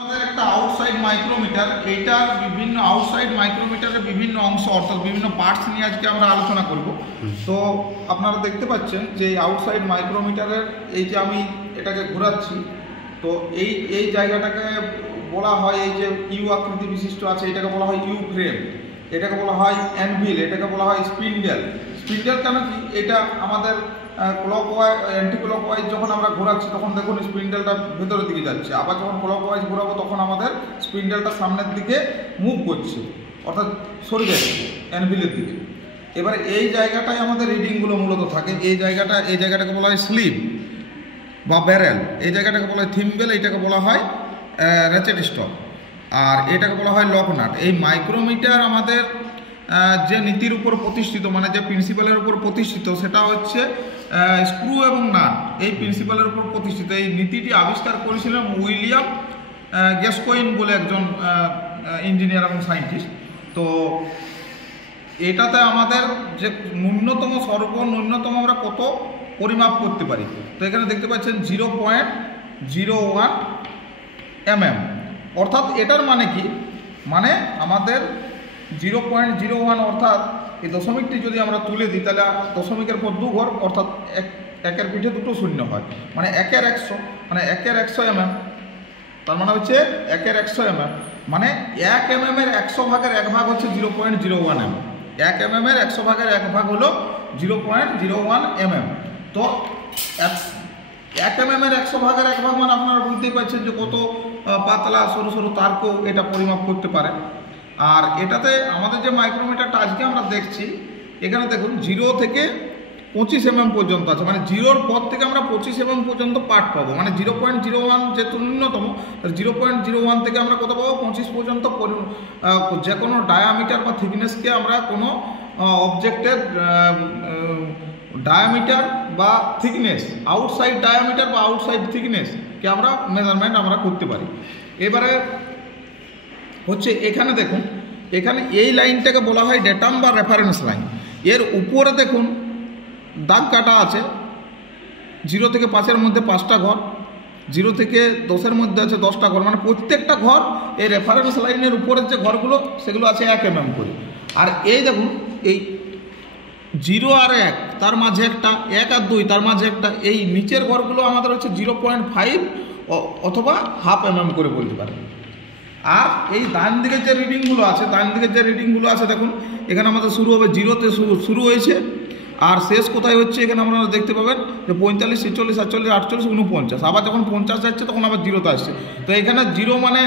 আমাদের একটা outside micrometer, এইটার বিভিন্ন আউটসাইড মাইক্রোমিটারের বিভিন্ন অংশ অর্থাৎ বিভিন্ন পার্টস নিয়ে আজকে আমরা আলোচনা করব। তো আপনারা দেখতে পাচ্ছেন যে আউটসাইড মাইক্রোমিটারের এই যে আমি এটাকে ঘোরাচ্ছি, তো এই জায়গাটাকে বলা হয়, এই যে ইউ আকৃতি বিশিষ্ট আছে এটাকে বলা হয় ইউ ফ্রেম, এটাকে বলা হয় অ্যানভিল, এটাকে বলা হয় স্পিন্ডেল। স্পিন্ডেল কেন কি, এটা আমাদের ক্লকওয়াইজ অ্যান্টি ক্লকওয়াইজ যখন আমরা ঘোরাচ্ছি তখন দেখুন স্পিন্ডেলটা ভেতরের দিকে যাচ্ছে, আবার যখন ক্লকওয়াইজ ঘোরাবো তখন আমাদের স্পিন্ডেলটা সামনের দিকে মুভ করছে অর্থাৎ সরে যাচ্ছে অ্যানভিলের দিকে। এবারে এই জায়গাটায় আমাদের রিডিংগুলো মূলত থাকে, এই জায়গাটাকে বলা হয় স্লিভ বা ব্যারেল, এই জায়গাটাকে বলা হয় থিম্বেল, এইটাকে বলা হয় রেচেট স্টক, আর এটাকে বলা হয় লক নাট। এই মাইক্রোমিটার আমাদের যে নীতির উপর প্রতিষ্ঠিত, মানে যে প্রিন্সিপালের উপর প্রতিষ্ঠিত, সেটা হচ্ছে স্ক্রু এবং নাট, এই প্রিন্সিপালের উপর প্রতিষ্ঠিত। এই নীতিটি আবিষ্কার করেছিলেন উইলিয়াম গ্যাসকোইন বলে একজন ইঞ্জিনিয়ার এবং সায়েন্টিস্ট। তো এটাতে আমাদের যে ন্যূনতম সর্বন্যূনতম আমরা কত পরিমাপ করতে পারি, তো এখানে দেখতে পাচ্ছেন 0.01 mm, অর্থাৎ এটার মানে কি, মানে আমাদের 0.01 অর্থাৎ এই দশমিকটি যদি আমরা তুলে দিই তাহলে দশমিকের পর 2 ঘর অর্থাৎ একের পিঠে 2টো শূন্য হয়, মানে 1/100, মানে 1/100 mm, তার মানে হচ্ছে 1/100 mm, মানে 1 mm এর 100 ভাগের 1 ভাগ হচ্ছে 0.01 mm। 1 mm এর 100 ভাগের 1 ভাগ হলো 0.01 mm। তো 1 mm এর 100 ভাগের 1 ভাগ মানে আপনারা বুঝতেই পারছেন যে কত পাতলা সরু সরু তারকেও এটা পরিমাপ করতে পারে। আর এটাতে আমাদের যে মাইক্রোমিটারটা আজকে আমরা দেখছি, এখানে দেখুন 0 থেকে 25 mm পর্যন্ত আছে, মানে 0-র পর থেকে আমরা 25 mm পর্যন্ত পার্ট পাবো, মানে 0.01 যেহেতু ন্যূনতম, 0.01 থেকে আমরা কত পাবো 25 পর্যন্ত যে কোনো ডায়ামিটার বা থিকনেসকে আমরা কোনো অবজেক্টের ডায়ামিটার বা থিকনেস, আউটসাইড ডায়ামিটার বা আউটসাইড থিকনেসকে আমরা মেজারমেন্ট আমরা করতে পারি। এবারে হচ্ছে এখানে দেখুন, এখানে এই লাইনটাকে বলা হয় ডেটাম বা রেফারেন্স লাইন। এর উপরে দেখুন দাগ কাটা আছে, 0 থেকে 5-এর মধ্যে 5টা ঘর, 0 থেকে 10-এর মধ্যে আছে 10টা ঘর, মানে প্রত্যেকটা ঘর এই রেফারেন্স লাইনের উপরের যে ঘরগুলো সেগুলো আছে 1 mm করে। আর এই দেখুন এই 0 আর 1 তার মাঝে একটা, 1 আর 2 তার মাঝে একটা, এই নিচের ঘরগুলো আমাদের হচ্ছে 0.5 অথবা ½ mm করে বলতে পারে। আর এই ডান দিকের যে রিডিংগুলো আছে, দেখুন এখানে আমাদের শুরু হবে 0-তে শুরু হয়েছে, আর শেষ কোথায় হচ্ছে এখানে আপনারা দেখতে পাবেন যে 45, 46, 47, 48, 49, আবার যখন 50 যাচ্ছে তখন আবার 0-তে আসছে। তো এখানে 0 মানে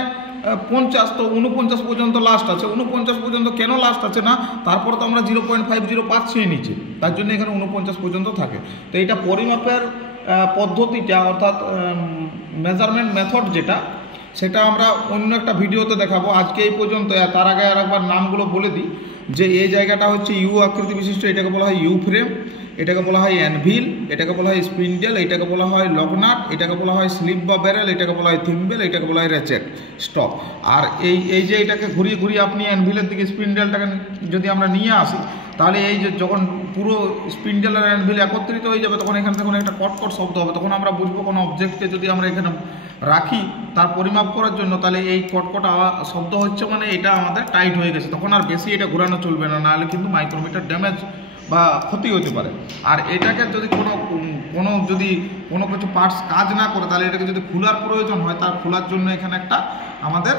50, তো 49 পর্যন্ত লাস্ট আছে। 49 পর্যন্ত কেন লাস্ট আছে না, তারপর তো আমরা 0.50 পাচ্ছি নিচে, তার জন্য এখানে 49 পর্যন্ত থাকে। তো এইটা পরিমাপের পদ্ধতিটা অর্থাৎ মেজারমেন্ট মেথড যেটা, সেটা আমরা অন্য একটা ভিডিওতে দেখাবো। আজকে এই পর্যন্ত। তার আগে আর একবার নামগুলো বলে দিই যে এই জায়গাটা হচ্ছে ইউ আকৃতি বিশিষ্ট, এটাকে বলা হয় ইউ ফ্রেম, এটাকে বলা হয় অ্যানভিল, এটাকে বলা হয় স্পিন্ডেল, এটাকে বলা হয় লকনাট, এটাকে বলা হয় স্লিভ বা ব্যারেল, এটাকে বলা হয় থিম্বেল, এটাকে বলা হয় রেচেট স্টক। আর এই যে এটাকে ঘুরিয়ে ঘুরিয়ে আপনি অ্যানভিলের দিকে স্পিন্ডেলটাকে যদি আমরা নিয়ে আসি, তাহলে এই যে যখন পুরো স্পিন্ডেল আর অ্যানভিল একত্রিত হয়ে যাবে তখন এখানে দেখুন একটা কটকট শব্দ হবে, তখন আমরা বুঝবো কোনো অবজেক্টকে যদি আমরা এখানে রাখি তার পরিমাপ করার জন্য, তাহলে এই কটকট শব্দ হচ্ছে মানে এটা আমাদের টাইট হয়ে গেছে, তখন আর বেশি এটা ঘোরানো চলবে না, নাহলে কিন্তু মাইক্রোমিটার ড্যামেজ বা ক্ষতি হতে পারে। আর এটাকে যদি কোনো কিছু পার্টস কাজ না করে, তাহলে এটাকে যদি খোলার প্রয়োজন হয়, তার খোলার জন্য এখানে একটা আমাদের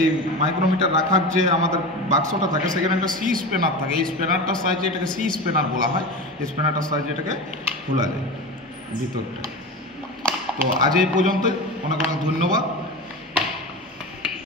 এই মাইক্রোমিটার রাখার যে আমাদের বাক্সটা থাকে সেখানে একটা সি স্প্যানার থাকে, এই স্প্যানারটার সাহায্যে এটাকে সি স্প্যানার বলা হয়, এই স্প্যানারটার সাহায্যে এটাকে খোলা যায় ভিতরটা। তো আজ এই পর্যন্তই, অনেক অনেক ধন্যবাদ।